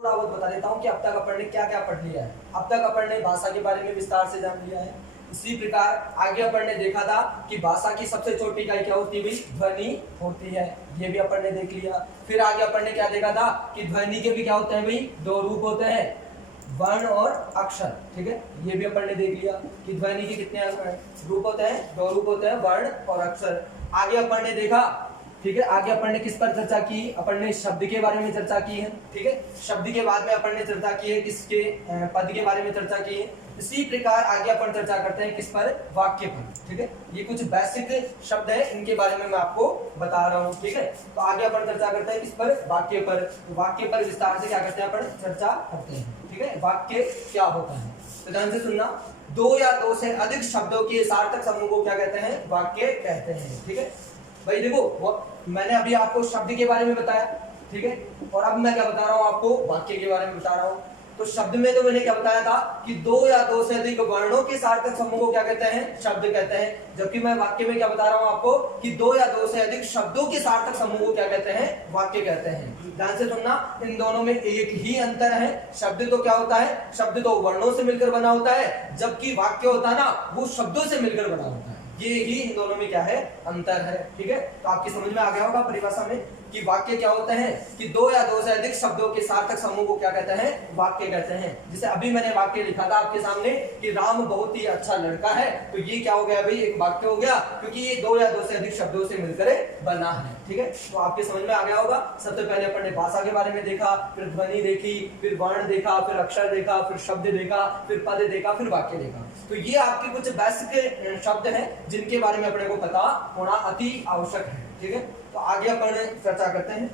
थोड़ा बहुत बता देता हूँ कि अब तक अपन ने क्या क्या पढ़ लिया है। अब तक अपन ने भाषा के बारे में विस्तार से जान लिया है। इसी प्रकार आगे अपन ने देखा था कि भाषा की सबसे छोटी इकाई क्या होती है, ध्वनि होती है। ये भी अपन ने देख लिया। फिर आगे अपन ने क्या देखा था कि ध्वनि के भी क्या होते हैं भाई, दो रूप होते हैं, वर्ण और अक्षर। ठीक है, ये भी अपन ने देख लिया कि ध्वनि के कितने रूप होते हैं, दो रूप होते हैं, वर्ण और अक्षर। आगे अपन ने देखा, ठीक है, आगे अपन ने किस पर चर्चा की, अपन ने शब्द के बारे में चर्चा की है। ठीक है, शब्द के बाद में अपन ने चर्चा की है किसके, पद के बारे में चर्चा की है। इसी प्रकार आगे अपन चर्चा करते हैं किस पर, वाक्य पर। ठीक है, ये कुछ बेसिक शब्द है, इनके बारे में मैं आपको बता रहा हूँ। ठीक है, तो आगे अपन चर्चा करते हैं किस पर, वाक्य पर। तो वाक्य पर विस्तार से क्या करते हैं, अपन चर्चा करते हैं। ठीक है, वाक्य क्या होता है, तो ध्यान से सुनना। दो या दो से अधिक शब्दों के सार्थक समूह को क्या कहते हैं, वाक्य कहते हैं। ठीक है भाई, देखो मैंने अभी आपको शब्द के बारे में बताया, ठीक है, और अब मैं क्या बता रहा हूँ आपको, वाक्य के बारे में बता रहा हूँ। तो शब्द में तो मैंने क्या बताया था कि दो या दो से अधिक वर्णों के सार्थक समूह को क्या कहते हैं, शब्द कहते हैं। जबकि मैं वाक्य में क्या बता रहा हूँ आपको कि दो या दो से अधिक शब्दों के सार्थक समूह को क्या कहते हैं, वाक्य कहते हैं। ध्यान से सुनना, इन दोनों में एक ही अंतर है। शब्द तो क्या होता है, शब्द तो वर्णों से मिलकर बना होता है, जबकि वाक्य होता है ना, वो शब्दों से मिलकर बना होता है। ये ही इन दोनों में क्या है, अंतर है। ठीक है, तो आपकी समझ में आ गया होगा परिभाषा में कि वाक्य क्या होते हैं कि दो या दो से अधिक शब्दों के सार्थक समूह को क्या कहते हैं, वाक्य कहते हैं। जैसे अभी मैंने वाक्य लिखा था आपके सामने कि राम बहुत ही अच्छा लड़का है, तो ये क्या हो गया भाई, एक वाक्य हो गया, क्योंकि ये दो या दो से अधिक शब्दों से मिलकर बना है। ठीक है, तो आपके समझ में आ गया होगा। सबसे पहले अपन ने भाषा के बारे में देखा, फिर ध्वनि देखी, फिर वर्ण देखा, फिर अक्षर देखा, फिर शब्द देखा, फिर पद देखा, फिर वाक्य देखा। तो ये आपके कुछ बेसिक शब्द हैं जिनके बारे में अपने को पता होना अति आवश्यक है। ठीक है, तो आगे अपन चर्चा करते हैं।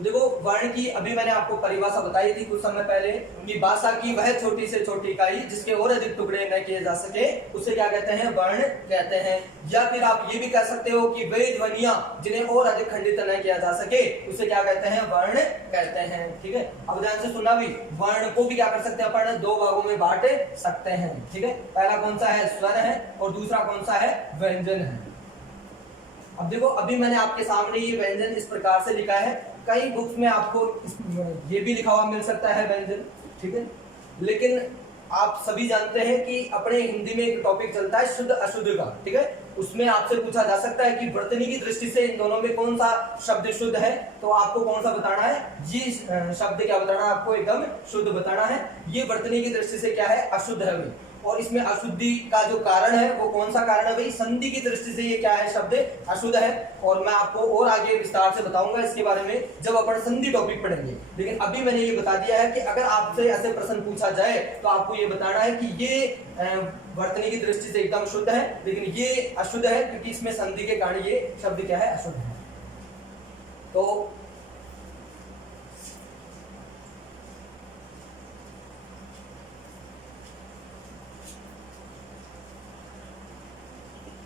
देखो, वर्ण की अभी मैंने आपको परिभाषा बताई थी कुछ समय पहले कि भाषा की वह छोटी से छोटी इकाई जिसके और अधिक टुकड़े न किए जा सके उसे क्या कहते हैं, वर्ण कहते हैं। या फिर आप ये भी कह सकते हो कि वे ध्वनियां जिन्हें और अधिक खंडित न किया जा सके उसे क्या कहते हैं, वर्ण कहते हैं। ठीक है, अब ध्यान से सुनना भी, वर्ण को भी क्या कर सकते हैं अपन, दो भागों में बांट सकते हैं। ठीक है, पहला कौन सा है, स्वर है, और दूसरा कौन सा है, व्यंजन है। अब देखो, अभी मैंने आपके सामने ये व्यंजन इस प्रकार से लिखा है, कई बुक्स में आपको ये भी लिखा हुआ मिल सकता है व्यंजन। ठीक है, लेकिन आप सभी जानते हैं कि अपने हिंदी में एक टॉपिक चलता है शुद्ध अशुद्ध का। ठीक है, उसमें आपसे पूछा जा सकता है कि वर्तनी की दृष्टि से इन दोनों में कौन सा शब्द शुद्ध है, तो आपको कौन सा बताना है, ये शब्द क्या बताना है आपको, एकदम शुद्ध बताना है। ये वर्तनी की दृष्टि से क्या है, अशुद्ध है भाई। और इसमें अशुद्धि का जो कारण है वो कौन सा कारण है भाई, संधि की दृष्टि से ये क्या है, शब्द अशुद्ध है। और मैं आपको और आगे विस्तार से बताऊंगा इसके बारे में जब अपन संधि टॉपिक पढ़ेंगे। लेकिन अभी मैंने ये बता दिया है कि अगर आपसे ऐसे प्रश्न पूछा जाए तो आपको ये बताना है कि ये वर्तनी की दृष्टि से एकदम शुद्ध है, लेकिन ये अशुद्ध है क्योंकि इसमें संधि के कारण ये शब्द क्या है, अशुद्ध है। तो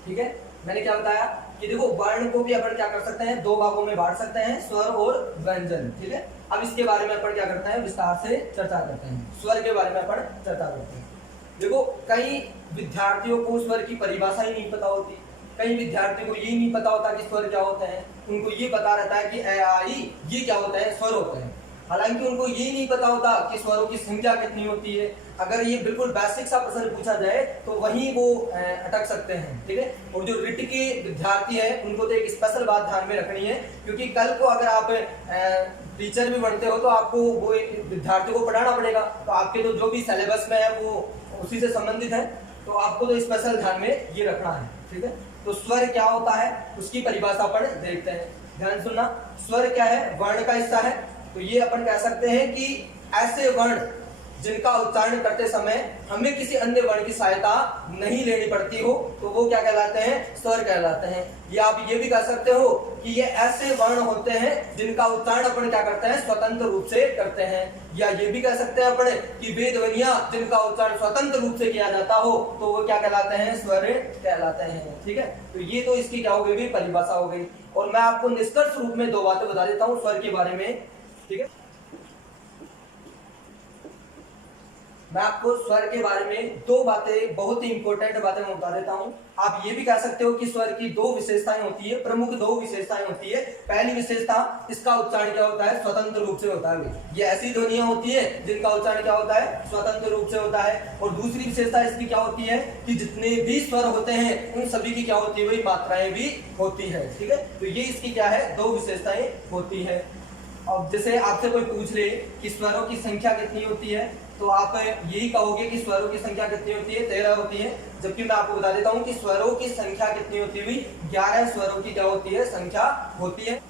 ठीक है, मैंने क्या बताया कि देखो, वर्ण को भी अपन क्या कर सकते हैं, दो भागों में बांट सकते हैं, स्वर और व्यंजन। ठीक है, अब इसके बारे में अपन क्या करते हैं, विस्तार से चर्चा करते हैं। स्वर के बारे में अपन चर्चा करते हैं। देखो, कई विद्यार्थियों को स्वर की परिभाषा ही नहीं पता होती, कई विद्यार्थियों को ये नहीं पता होता कि स्वर क्या होते हैं। उनको ये पता रहता है कि ए आ ई, ये क्या होता है, स्वर होते हैं। हालांकि उनको ये नहीं पता होता कि स्वरों की संख्या कितनी होती है। अगर ये बिल्कुल बेसिक सा प्रश्न पूछा जाए तो वहीं वो अटक सकते हैं। ठीक है, और जो रिट के विद्यार्थी हैं उनको तो एक स्पेशल बात ध्यान में रखनी है, क्योंकि कल को अगर आप टीचर भी बनते हो तो आपको वो विद्यार्थी को पढ़ाना पड़ेगा, तो आपके तो जो भी सिलेबस में है वो उसी से संबंधित है, तो आपको तो स्पेशल ध्यान में ये रखना है। ठीक है, तो स्वर क्या होता है उसकी परिभाषा पर देखते हैं। ध्यान सुनना, स्वर क्या है, वर्ण का हिस्सा है। तो ये अपन कह सकते हैं कि ऐसे वर्ण जिनका उच्चारण करते समय हमें किसी अन्य वर्ण की सहायता नहीं लेनी पड़ती हो तो वो क्या कहलाते हैं, स्वर कहलाते हैं। या आप ये भी कह सकते हो कि ये ऐसे वर्ण होते हैं जिनका उच्चारण अपन क्या करते हैं, स्वतंत्र रूप से करते हैं। या ये भी कह सकते हैं अपन कि वे ध्वनियां जिनका उच्चारण स्वतंत्र रूप से किया जाता हो तो वो क्या कहलाते हैं, स्वर कहलाते हैं। ठीक है, तो ये तो इसकी क्या हो गई, परिभाषा हो गई। और मैं आपको निष्कर्ष रूप में दो बातें बता देता हूँ स्वर के बारे में। ठीक है, मैं आपको स्वर के बारे में दो बातें, बहुत ही इंपॉर्टेंट बातें मैं बता देता हूं। आप ये भी कह सकते हो कि स्वर की दो विशेषताएं होती है, प्रमुख दो विशेषताएं होती है। पहली विशेषता, इसका उच्चारण क्या होता है, स्वतंत्र रूप से होता है। ये ऐसी ध्वनियां होती है जिनका उच्चारण क्या होता है, स्वतंत्र रूप से होता है। और दूसरी विशेषता इसकी क्या होती है कि जितने भी स्वर होते हैं उन सभी की क्या होती है, वही मात्राएं भी होती है। ठीक है, तो ये इसकी क्या है, दो विशेषताएं होती है। अब जैसे आपसे कोई पूछ ले कि स्वरों की संख्या कितनी होती है, तो आप यही कहोगे कि स्वरों की संख्या कितनी होती है, 13 होती है। जबकि मैं आपको बता देता हूं कि स्वरों की संख्या कितनी होती है, 11 स्वरों की क्या होती है, संख्या होती है।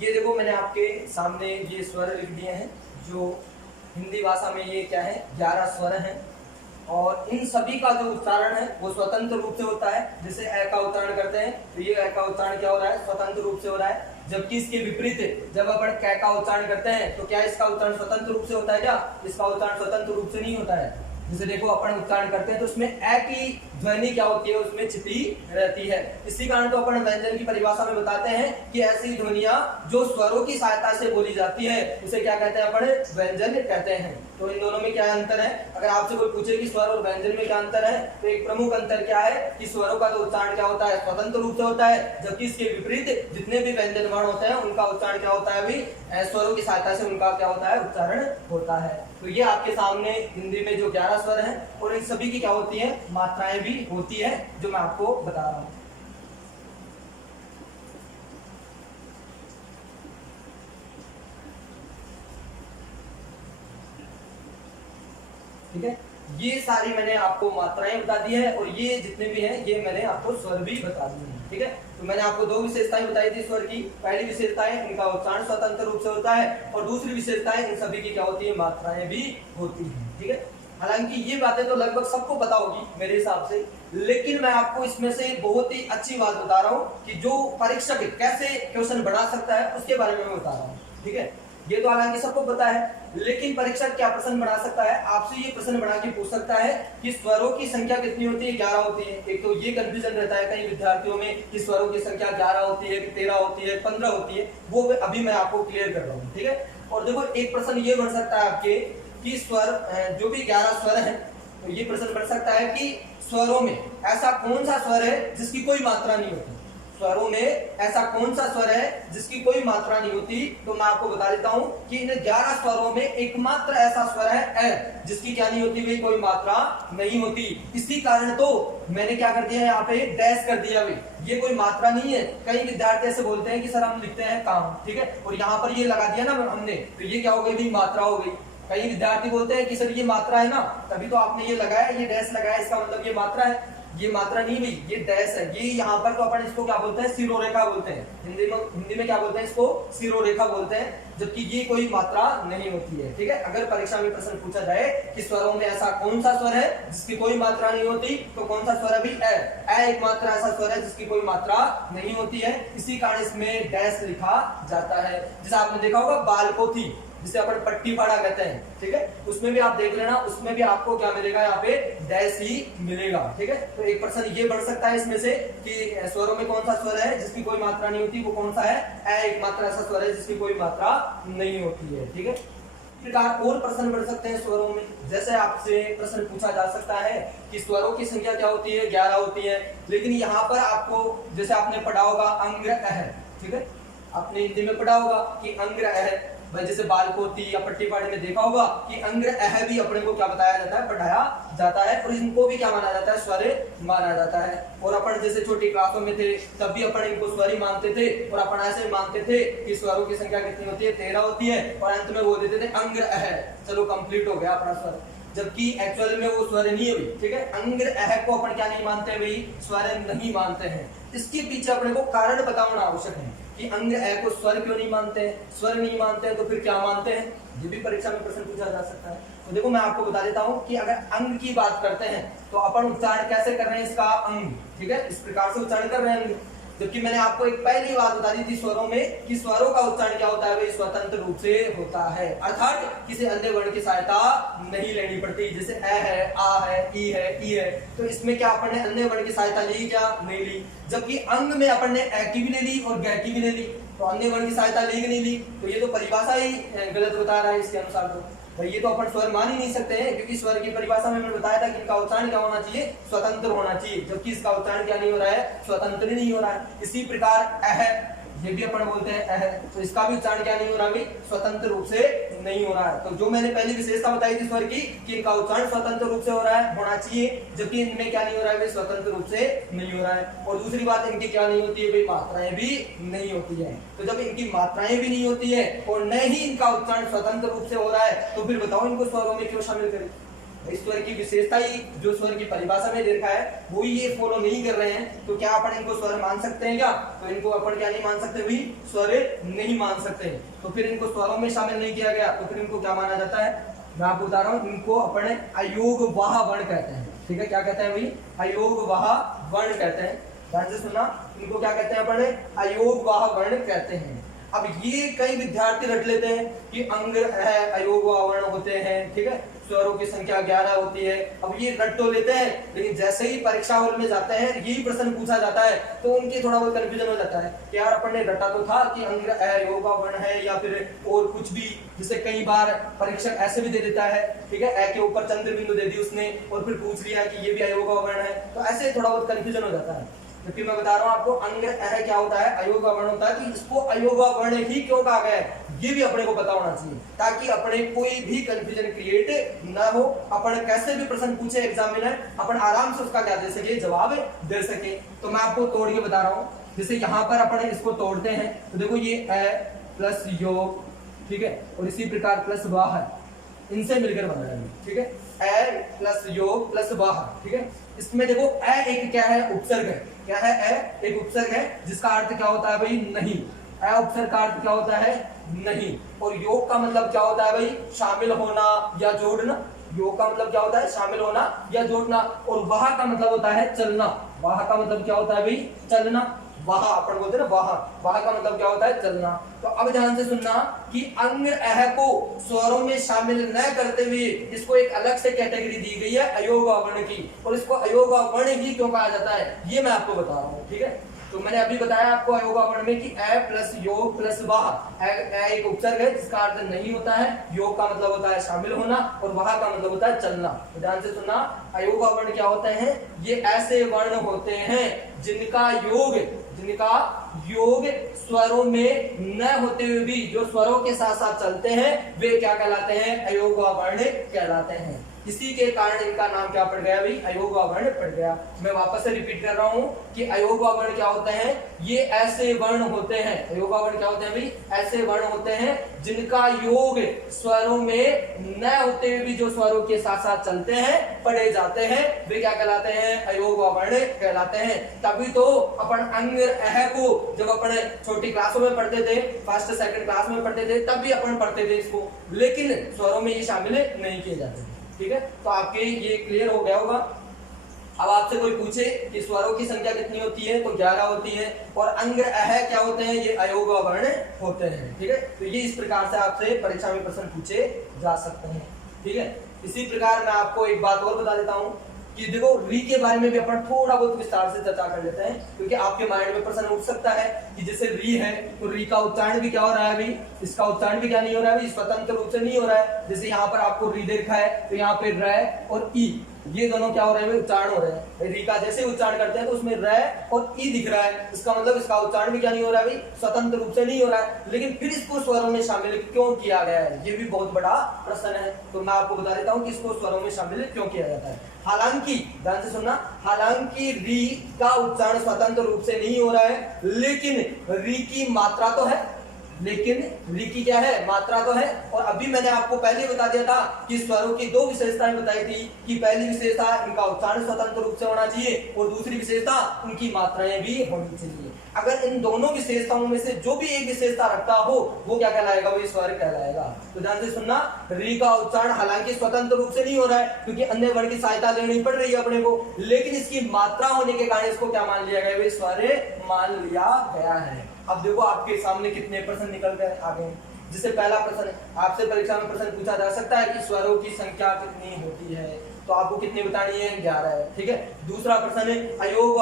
ये देखो मैंने आपके सामने ये स्वर लिख दिए हैं, जो हिंदी भाषा में ये क्या है, 11 स्वर हैं। और इन सभी का जो उच्चारण है वो स्वतंत्र रूप से होता है। जैसे ए का उच्चारण करते हैं तो ये ए का उच्चारण क्या हो रहा है, स्वतंत्र रूप से हो रहा है। जबकि इसके विपरीत जब अपन कै का उच्चारण करते हैं तो क्या इसका उच्चारण स्वतंत्र रूप से होता है, क्या इसका उच्चारण स्वतंत्र रूप से नहीं होता है। जैसे देखो अपन उच्चारण करते हैं तो उसमें ए की ध्वनि क्या होती है, उसमें छिपी रहती है। इसी कारण तो अपन व्यंजन की परिभाषा में बताते हैं कि ऐसी ध्वनियां जो स्वरों की सहायता से बोली जाती है उसे क्या कहते हैं, अपन व्यंजन कहते हैं। तो इन दोनों में क्या अंतर है, अगर आपसे कोई पूछे कि स्वर और व्यंजन में क्या अंतर है, तो एक प्रमुख अंतर क्या है कि स्वरों का तो उच्चारण क्या होता है, स्वतंत्र रूप से होता है। जबकि इसके विपरीत जितने भी व्यंजन वर्ण होते हैं उनका उच्चारण क्या होता है, भी स्वरों की सहायता से उनका क्या होता है, उच्चारण होता है। तो ये आपके सामने हिंदी में जो 11 स्वर हैं और इन सभी की क्या होती है, मात्राएं भी होती है, जो मैं आपको बता रहा हूं। ठीक है, ये सारी मैंने आपको मात्राएं बता दी है और ये जितने भी हैं ये मैंने आपको स्वर भी बता दिए हैं। ठीक है, तो मैंने आपको दो विशेषताएं बताई थी स्वर की। पहली विशेषता है इनका उच्चारण स्वतंत्र रूप से होता है और दूसरी विशेषता है इन सभी की क्या होती है, मात्राएं भी होती है। ठीक है, हालांकि ये बातें तो लगभग सबको पता होगी मेरे हिसाब से, लेकिन मैं आपको इसमें से बहुत ही अच्छी बात बता रहा हूँ कि जो परीक्षक कैसे क्वेश्चन बना सकता है उसके बारे में मैं बता रहा हूँ। ठीक है, ये तो हालांकि सबको पता है, लेकिन परीक्षक क्या प्रश्न बना सकता है, आपसे ये प्रश्न बना के पूछ सकता है कि स्वरों की संख्या कितनी होती है, 11 होती है। एक तो ये कंफ्यूजन रहता है कई विद्यार्थियों में कि स्वरों की संख्या 11 होती है, 13 होती है, 15 होती है, वो अभी मैं आपको क्लियर कर रहा हूँ। ठीक है, और देखो एक प्रश्न ये बन सकता है आपके कि स्वर जो भी 11 स्वर हैं, तो ये प्रश्न बन सकता है कि स्वरों में ऐसा कौन सा स्वर है जिसकी कोई मात्रा नहीं होती, स्वरों में ऐसा कौन सा स्वर है जिसकी कोई मात्रा नहीं होती। तो मैं आपको बता देता हूं कि इन 11 स्वरों में एकमात्र ऐसा स्वर है ए, जिसकी क्या नहीं होती, भाई कोई मात्रा नहीं होती। इसी कारण तो मैंने क्या कर दिया, यहाँ पे डैश कर दिया, भाई ये कोई मात्रा नहीं है। कई विद्यार्थी ऐसे बोलते हैं कि सर हम लिखते हैं काम, ठीक है, और यहाँ पर ये लगा दिया ना हमने, तो ये क्या हो गई, भाई मात्रा हो गई। कई विद्यार्थी बोलते हैं कि सर ये मात्रा है ना, तभी तो आपने ये लगाया, ये डैश लगाया, इसका मतलब ये मात्रा है। ये मात्रा नहीं भी, ये डैश है। ये यहाँ पर तो अपन इसको क्या बोलते हैं, सिरोरेखा बोलते हैं। हिंदी में क्या बोलते हैं, इसको सिरोरेखा बोलते हैं, जबकि ये कोई मात्रा नहीं होती है। ठीक है, अगर परीक्षा में प्रश्न पूछा जाए कि स्वरों में ऐसा कौन सा स्वर है जिसकी कोई मात्रा नहीं होती, तो कौन सा स्वर है, भी ए एकमात्र ऐसा स्वर है जिसकी कोई मात्रा नहीं होती है। इसी कारण इसमें डैश लिखा जाता है। जैसे आपने देखा होगा बालपोथी, जिसे अपन पट्टी फाड़ा कहते हैं, ठीक है, उसमें भी आप देख लेना, उसमें भी आपको क्या मिलेगा, यहाँ पे डैश ही मिलेगा। ठीक है, तो एक प्रश्न ये बढ़ सकता है इसमें से कि स्वरों में कौन सा स्वर है जिसकी कोई मात्रा नहीं होती, वो कौन सा है, ए एकमात्र ऐसा स्वर है जिसकी कोई मात्रा नहीं होती है। ठीक है, प्रकार और प्रश्न बढ़ सकते हैं स्वरों में। जैसे आपसे प्रश्न पूछा जा सकता है कि स्वरों की संख्या क्या होती है, 11 होती है, लेकिन यहाँ पर आपको जैसे आपने पढ़ा होगा अंग्र अह, ठीक है, आपने हिंदी में पढ़ा होगा कि अंग्र अह, जैसे बालपोथी या पट्टी फाड़े में देखा होगा कि अंग्र अह भी अपने को क्या बताया जाता है, पढ़ाया जाता है, और इनको भी क्या माना जाता है, स्वर माना जाता है। और अपन जैसे छोटी क्लासों में थे तब भी अपन इनको स्वर ही मानते थे, और अपन ऐसे मानते थे कि स्वरों की संख्या कितनी होती है, 13 होती है, और अंत में बोल देते थे अंग्र अह, चलो कंप्लीट हो गया अपना स्वर, जबकि एक्चुअल में वो स्वर नहीं है। ठीक है, अंग्र अह को अपन क्या नहीं मानते भाई, स्वर नहीं मानते हैं। इसके पीछे अपने को कारण बताना आवश्यक है कि अंग्र अह को स्वर क्यों नहीं मानते हैं, स्वर नहीं मानते हैं तो फिर क्या मानते हैं, ये भी परीक्षा में प्रश्न पूछा जा सकता है। तो देखो मैं आपको बता देता हूं कि अगर अंग की बात करते हैं तो अपन उच्चारण कैसे कर रहे हैं इसका, अंग, ठीक है, इस प्रकार से उच्चारण कर रहे हैं। जबकि मैंने आपको एक पहली बात बता दी थी स्वरों में कि स्वरों का उच्चारण क्या होता है, वे स्वतंत्र रूप से होता है, अर्थात किसी अन्य वर्ण की सहायता नहीं लेनी पड़ती। जैसे ए है, आ है, ई है, ई है, तो इसमें क्या अपन ने अन्य वर्ण की सहायता ली क्या, नहीं ली। जबकि अंग में अपन ने ए की भी ले ली और ग की भी ले ली, तो अन्य वर्ण की सहायता ली कि नहीं ली, तो ये तो परिभाषा ही गलत बता रहा है इसके अनुसार। तो भाई ये तो अपन स्वर मान ही नहीं सकते हैं, क्योंकि स्वर की परिभाषा में मैंने बताया था कि इनका उच्चारण क्या होना चाहिए, स्वतंत्र होना चाहिए, जबकि इसका उच्चारण क्या नहीं हो रहा है, स्वतंत्र नहीं हो रहा है। इसी प्रकार अह, ये भी अपन बोलते हैं अह, तो इसका भी उच्चारण क्या नहीं हो रहा है, स्वतंत्र रूप से नहीं हो रहा है। तो जो मैंने पहली विशेषता बताई थी स्वर की कि इनका उच्चारण स्वतंत्र रूप से हो रहा है, होना चाहिए, जबकि इनमें क्या नहीं हो रहा है, स्वतंत्र रूप से नहीं हो रहा है। और दूसरी बात, इनकी क्या नहीं होती है, मात्राएं भी नहीं होती है। तो जब इनकी मात्राएं भी नहीं होती है और न ही इनका उच्चारण स्वतंत्र रूप से हो रहा है, तो फिर बताओ इनको स्वरों में क्यों शामिल करें। इस स्वर की विशेषता ही जो स्वर की परिभाषा में देखा है वो ही ये फॉलो नहीं कर रहे हैं, तो क्या अपन इनको स्वर मान सकते हैं क्या, तो इनको अपन क्या नहीं मान सकते, भी स्वर नहीं मान सकते। तो फिर इनको स्वरों में शामिल नहीं किया गया, तो फिर इनको क्या माना जाता है, मैं आपको बता रहा हूँ, इनको अपने अयोगवाह वर्ण कहते हैं। ठीक है, क्या कहते हैं भाई, अयोगवाह वर्ण कहते हैं। ध्यान से सुनना, इनको क्या कहते हैं, अपने अयोगवाह वर्ण कहते हैं। अब ये कई विद्यार्थी रट लेते हैं कि अंग है, अयोगवाह वर्ण होते हैं, ठीक है, स्वरों की संख्या 11 होती है। अब ये रट तो लेते हैं, लेकिन जैसे ही परीक्षा हॉल में जाते हैं, यही प्रश्न पूछा जाता है, तो उनके थोड़ा बहुत कंफ्यूजन हो जाता है कि यार अपन ने रटा तो था कि अंग अयोगवाह वर्ण है या फिर और कुछ भी। जैसे कई बार परीक्षक ऐसे भी दे देता है, ठीक है, ए के ऊपर चंद्र बिंदु दे दी उसने और फिर पूछ लिया कि ये भी अयोगवाह वर्ण है, तो ऐसे थोड़ा बहुत कंफ्यूजन हो जाता है। जबकि मैं बता रहा हूँ आपको, अंग अह क्या होता है, अयोगवाह वर्ण होता है। कि इसको अयोगवाह वर्ण ही क्यों कहा गया है, ये भी अपने को पता होना चाहिए, ताकि अपने कोई भी कंफ्यूजन क्रिएट ना हो। अपन कैसे भी प्रश्न पूछे एग्जामिनर, अपन आराम से उसका क्या दे सके, जवाब दे सके। तो मैं आपको तोड़ के बता रहा हूँ, जैसे यहाँ पर अपन इसको तोड़ते हैं, तो देखो ये ए प्लस योग, ठीक है, और इसी प्रकार प्लस वाह, इनसे मिलकर बन रहा है, ठीक है, ए प्लस योग प्लस वाह, ठीक है। इसमें देखो ए एक क्या है, उपसर्ग है, क्या है, ए एक उपसर्ग है, जिसका अर्थ क्या होता है भाई, नहीं। ए उपसर्ग का अर्थ क्या होता है, नहीं। और योग का मतलब क्या होता है भाई, शामिल होना या जोड़ना। योग का मतलब क्या होता है, शामिल होना या जोड़ना। और वाह का मतलब होता है चलना। वाह का मतलब क्या होता है भाई, चलना। वाह अपन बोलते हैं ना, वाह, वाह का मतलब क्या होता है, चलना। तो अब ध्यान से सुनना कि अंग अह को स्वरों में शामिल न करते हुए इसको एक अलग से कैटेगरी दी गई है अयोगवाह वर्ण की, और इसको अयोगवाह वर्ण ही क्यों कहा जाता है, ये मैं आपको बता रहा हूँ, ठीक है। तो मैंने अभी बताया आपको अयोगवाह वर्ण में कि ए प्लस योग प्लस वाह। ए एक उपसर्ग है जिसका अर्थ नहीं होता है, योग का मतलब होता है शामिल होना, और वाह का मतलब होता है चलना। तो ध्यान से सुनना, अयोगवाह वर्ण क्या होते हैं, ये ऐसे वर्ण होते हैं जिनका योग स्वरों में न होते हुए भी जो स्वरों के साथ साथ चलते हैं, वे क्या कहलाते हैं, अयोगवाह वर्ण कहलाते हैं। इसी के कारण इनका नाम क्या पड़ गया भाई, अयोगवाह वर्ण पड़ गया। मैं वापस से रिपीट कर रहा हूं कि अयोगवाह वर्ण क्या होते हैं, ये ऐसे वर्ण होते हैं, अयोगवाह वर्ण क्या होते हैं भाई, ऐसे वर्ण होते हैं जिनका योग स्वरों में न होते हुए भी जो स्वरों के साथ साथ चलते हैं, पढ़े जाते हैं, वे क्या कहलाते हैं, अयोगवाह वर्ण कहलाते हैं। तभी तो अपन अंग अह को जब अपन छोटी क्लासों में पढ़ते थे, फर्स्ट सेकंड क्लास में पढ़ते थे, तब भी अपन पढ़ते थे इसको, लेकिन स्वरों में ये शामिल नहीं किए जाते, ठीक है। तो आपके ये क्लियर हो गया होगा। अब आपसे कोई पूछे कि स्वरों की संख्या कितनी होती है, तो 11 होती है, और अंग अह क्या होते हैं, ये अयोगवाह वर्ण होते हैं, ठीक है। तो ये इस प्रकार से आपसे परीक्षा में प्रश्न पूछे जा सकते हैं, ठीक है। इसी प्रकार मैं आपको एक बात और बता देता हूँ कि देखो री के बारे में भी अपन थोड़ा बहुत विस्तार से चर्चा कर लेते हैं, क्योंकि आपके माइंड में प्रश्न उठ सकता है कि जैसे री है, तो री का उच्चारण भी क्या हो रहा है भाई, इसका उच्चारण भी क्या नहीं हो रहा है, स्वतंत्र रूप से नहीं हो रहा है। जैसे यहाँ पर आपको री देखा है, तो यहाँ पे र और ई, ये दोनों क्या हो रहे हैं, उच्चारण हो रहे हैं। री का जैसे उच्चारण करते हैं तो उसमें र और ई दिख रहा है, इसका मतलब इसका उच्चारण भी क्या नहीं हो रहा है भाई, स्वतंत्र रूप से नहीं हो रहा है। लेकिन फिर इसको स्वरों में शामिल क्यों किया गया है, ये भी बहुत बड़ा प्रश्न है। तो मैं आपको बता देता हूँ कि इसको स्वरों में शामिल क्यों किया जाता है। हालांकि ध्यान से सुनना, हालांकि री का उच्चारण स्वतंत्र रूप से नहीं हो रहा है, लेकिन री की मात्रा तो है, लेकिन री की क्या है, मात्रा तो है। और अभी मैंने आपको पहले बता दिया था कि स्वरों की दो विशेषताएं बताई थी कि पहली विशेषता इनका उच्चारण स्वतंत्र रूप से होना चाहिए, और दूसरी विशेषता उनकी मात्राएं भी होनी चाहिए। अगर इन दोनों विशेषताओं में से जो भी एक विशेषता रखता हो वो क्या कहलाएगा, वो स्वर कहलाएगा। तो ध्यान से सुनना, री का उच्चारण हालांकि स्वतंत्र रूप से नहीं हो रहा है क्योंकि अन्य वर्ण की सहायता लेनी पड़ रही है अपने को, लेकिन इसकी मात्रा होने के कारण इसको क्या मान लिया गया, वो स्वर मान लिया गया है। अब देखो आपके सामने कितने प्रश्न निकल गए आगे। जिससे पहला प्रश्न आपसे परीक्षा में प्रश्न पूछा जा सकता है कि स्वरों की संख्या कितनी होती है, तो आपको कितनी बतानी है, 11 है, ठीक है। दूसरा प्रश्न है अयोग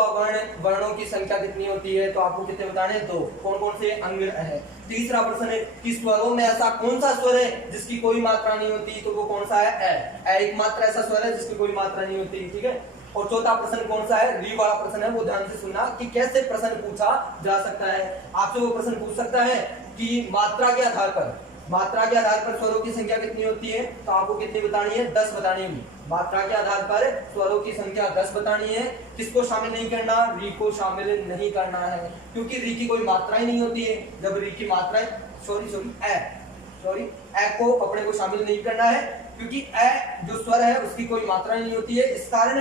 वर्णों की संख्या कितनी होती है, तो आपको कितने बताने हैं, 2। कौन कौन से अंग है। तीसरा प्रश्न है कि स्वरों में ऐसा कौन सा स्वर है जिसकी कोई मात्रा नहीं होती, तो वो कौन सा है, ए एक मात्रा ऐसा स्वर है जिसकी कोई मात्रा नहीं होती, ठीक है। और चौथा प्रश्न कौन सा है, री वाला प्रश्न है, वो ध्यान से सुनना कि कैसे प्रश्न पूछा जा सकता है। आपसे वो प्रश्न पूछ सकता है कि मात्रा के आधार पर स्वरों की संख्या कितनी होती है, तो आपको कितनी बतानी है, 10 बतानी है। मात्रा के आधार पर स्वरों की संख्या 10 बतानी है। किसको शामिल नहीं करना, री को शामिल नहीं करना है क्योंकि री की कोई मात्रा ही नहीं होती है। जब री की मात्रा ए को अपने को शामिल नहीं करना है क्योंकि ए जो स्वर है उसकी कोई मात्रा नहीं होती है। इस कारण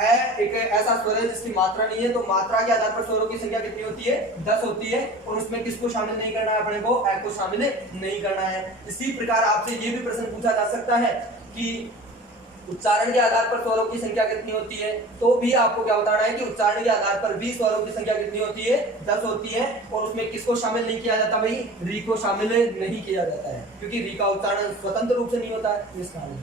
ए एक ऐसा स्वर है जिसकी मात्रा नहीं है, तो मात्रा के आधार पर स्वरों की संख्या कितनी होती है, 10 होती है। और उसमें किसको शामिल नहीं करना है, अपने को ए को शामिल नहीं करना है। इसी प्रकार आपसे ये भी प्रश्न पूछा जा सकता है कि उच्चारण के आधार पर स्वरों की संख्या कितनी होती है, तो भी आपको क्या बताना है कि उच्चारण के आधार पर भी स्वरों की संख्या कितनी होती है, 10 होती है। और उसमें किसको शामिल नहीं किया जाता, भाई री को शामिल नहीं किया जाता है क्योंकि री का उच्चारण स्वतंत्र रूप से नहीं होता है, इस कारण